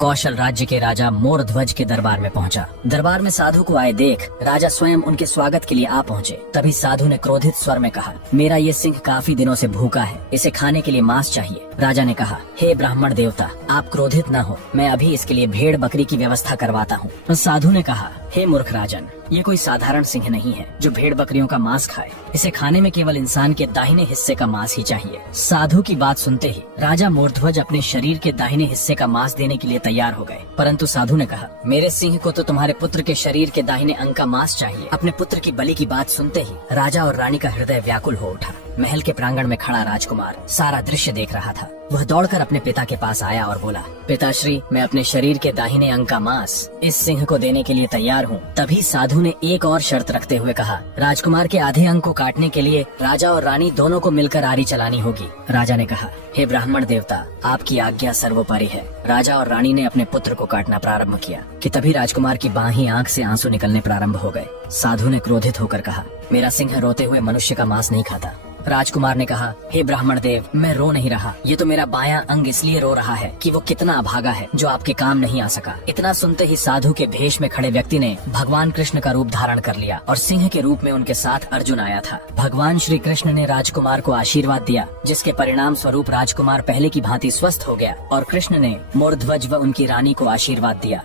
कौशल राज्य के राजा मोरध्वज के दरबार में पहुंचा। दरबार में साधु को आए देख राजा स्वयं उनके स्वागत के लिए आ पहुंचे। तभी साधु ने क्रोधित स्वर में कहा, मेरा ये सिंह काफी दिनों से भूखा है, इसे खाने के लिए मांस चाहिए। राजा ने कहा, हे ब्राह्मण देवता, आप क्रोधित न हो, मैं अभी इसके लिए भेड़ बकरी की व्यवस्था करवाता हूँ। साधु ने कहा, हे मूर्ख राजन, ये कोई साधारण सिंह नहीं है जो भेड़ बकरियों का मांस खाए। इसे खाने में केवल इंसान के दाहिने हिस्से का मांस ही चाहिए। साधु की बात सुनते ही राजा मोरध्वज अपने शरीर के दाहिने हिस्से का मांस देने के लिए तैयार हो गए। परंतु साधु ने कहा, मेरे सिंह को तो तुम्हारे पुत्र के शरीर के दाहिने अंग का मांस चाहिए। अपने पुत्र की बलि की बात सुनते ही राजा और रानी का हृदय व्याकुल हो उठा। महल के प्रांगण में खड़ा राजकुमार सारा दृश्य देख रहा था। वह दौड़कर अपने पिता के पास आया और बोला, पिताश्री, मैं अपने शरीर के दाहिने अंग का मांस इस सिंह को देने के लिए तैयार हूँ। तभी साधु ने एक और शर्त रखते हुए कहा, राजकुमार के आधे अंग को काटने के लिए राजा और रानी दोनों को मिलकर आरी चलानी होगी। राजा ने कहा, हे ब्राह्मण देवता, आपकी आज्ञा सर्वोपरि है। राजा और रानी ने अपने पुत्र को काटना प्रारंभ किया कि तभी राजकुमार की बाहीं आंख से आंसू निकलने प्रारंभ हो गए। साधु ने क्रोधित होकर कहा, मेरा सिंह रोते हुए मनुष्य का मांस नहीं खाता। राजकुमार ने कहा, हे ब्राह्मण देव, मैं रो नहीं रहा, ये तो मेरा बायां अंग इसलिए रो रहा है कि वो कितना अभागा है जो आपके काम नहीं आ सका। इतना सुनते ही साधु के भेष में खड़े व्यक्ति ने भगवान कृष्ण का रूप धारण कर लिया और सिंह के रूप में उनके साथ अर्जुन आया था। भगवान श्री कृष्ण ने राजकुमार को आशीर्वाद दिया, जिसके परिणाम स्वरूप राजकुमार पहले की भांति स्वस्थ हो गया और कृष्ण ने मोरध्वज व उनकी रानी को आशीर्वाद दिया।